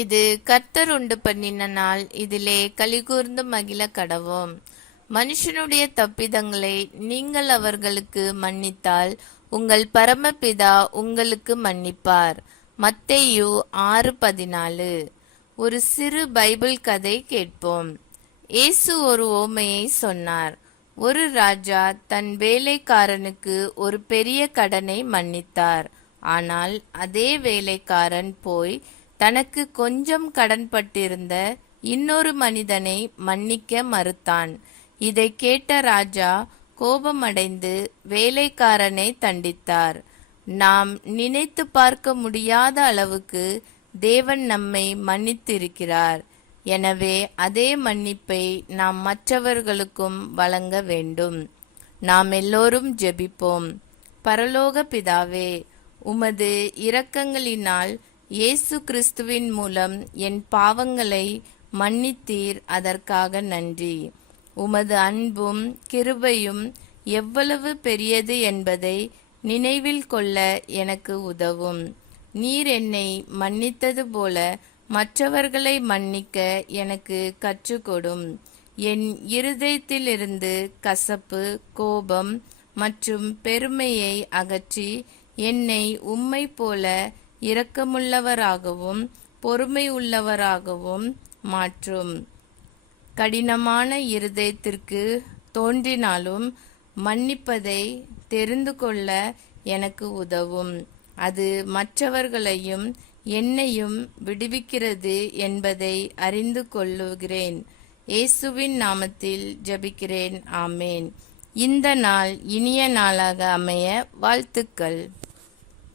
இது கர்த்தர் உண்டு பண்ணின நாள். இதிலே கலிகூர்ந்து மகிழ கடவோம். மனுஷனுடைய தப்பிதங்களை நீங்கள் அவர்களுக்கு மன்னித்தால் உங்கள் பரமபிதா உங்களுக்கு மன்னிப்பார். மத்தேயு ஆறு பதினாலு. ஒரு சிறு பைபிள் கதை கேட்போம். இயேசு ஒரு ஓமையை சொன்னார். ஒரு ராஜா தன் வேலைக்காரனுக்கு ஒரு பெரிய கடனை மன்னித்தார். ஆனால் அதே வேலைக்காரன் போய் தனக்கு கொஞ்சம் கடன்பட்டிருந்த இன்னொரு மனிதனை மன்னிக்க மறுத்தான். இதை கேட்ட ராஜா கோபமடைந்து வேலைக்காரனை தண்டித்தார். நாம் நினைத்து பார்க்க முடியாத அளவுக்கு தேவன் நம்மை மன்னித்திருக்கிறார். எனவே அதே மன்னிப்பை நாம் மற்றவர்களுக்கும் வழங்க வேண்டும். நாம் எல்லோரும் ஜெபிப்போம். பரலோக பிதாவே உமது இரக்கங்களினால் இயேசு கிறிஸ்துவின் மூலம் என் பாவங்களை மன்னித்தீர் அதற்காக நன்றி. உமது அன்பும் கிருபையும் எவ்வளவு பெரியது என்பதை நினைவில் கொள்ள எனக்கு உதவும். நீர் என்னை மன்னித்தது போல மற்றவர்களை மன்னிக்க எனக்கு கற்றுக்கொடும். என் இருதயத்திலிருந்து கசப்பு கோபம் மற்றும் பெருமையை அகற்றி என்னை உம்மை போல இரக்கமுள்ளவராகவும் பொறுமை உள்ளவராகவும் மாற்றும். கடினமான இருதயத்திற்கு தோன்றினாலும் மன்னிப்பதை தெரிந்து கொள்ள எனக்கு உதவும். அது மற்றவர்களையும் என்னையும் விடுவிக்கிறது என்பதை அறிந்து கொள்ளுகிறேன். இயேசுவின் நாமத்தில் ஜபிக்கிறேன். ஆமேன். இந்த நாள் இனிய நாளாக அமைய வாழ்த்துக்கள்.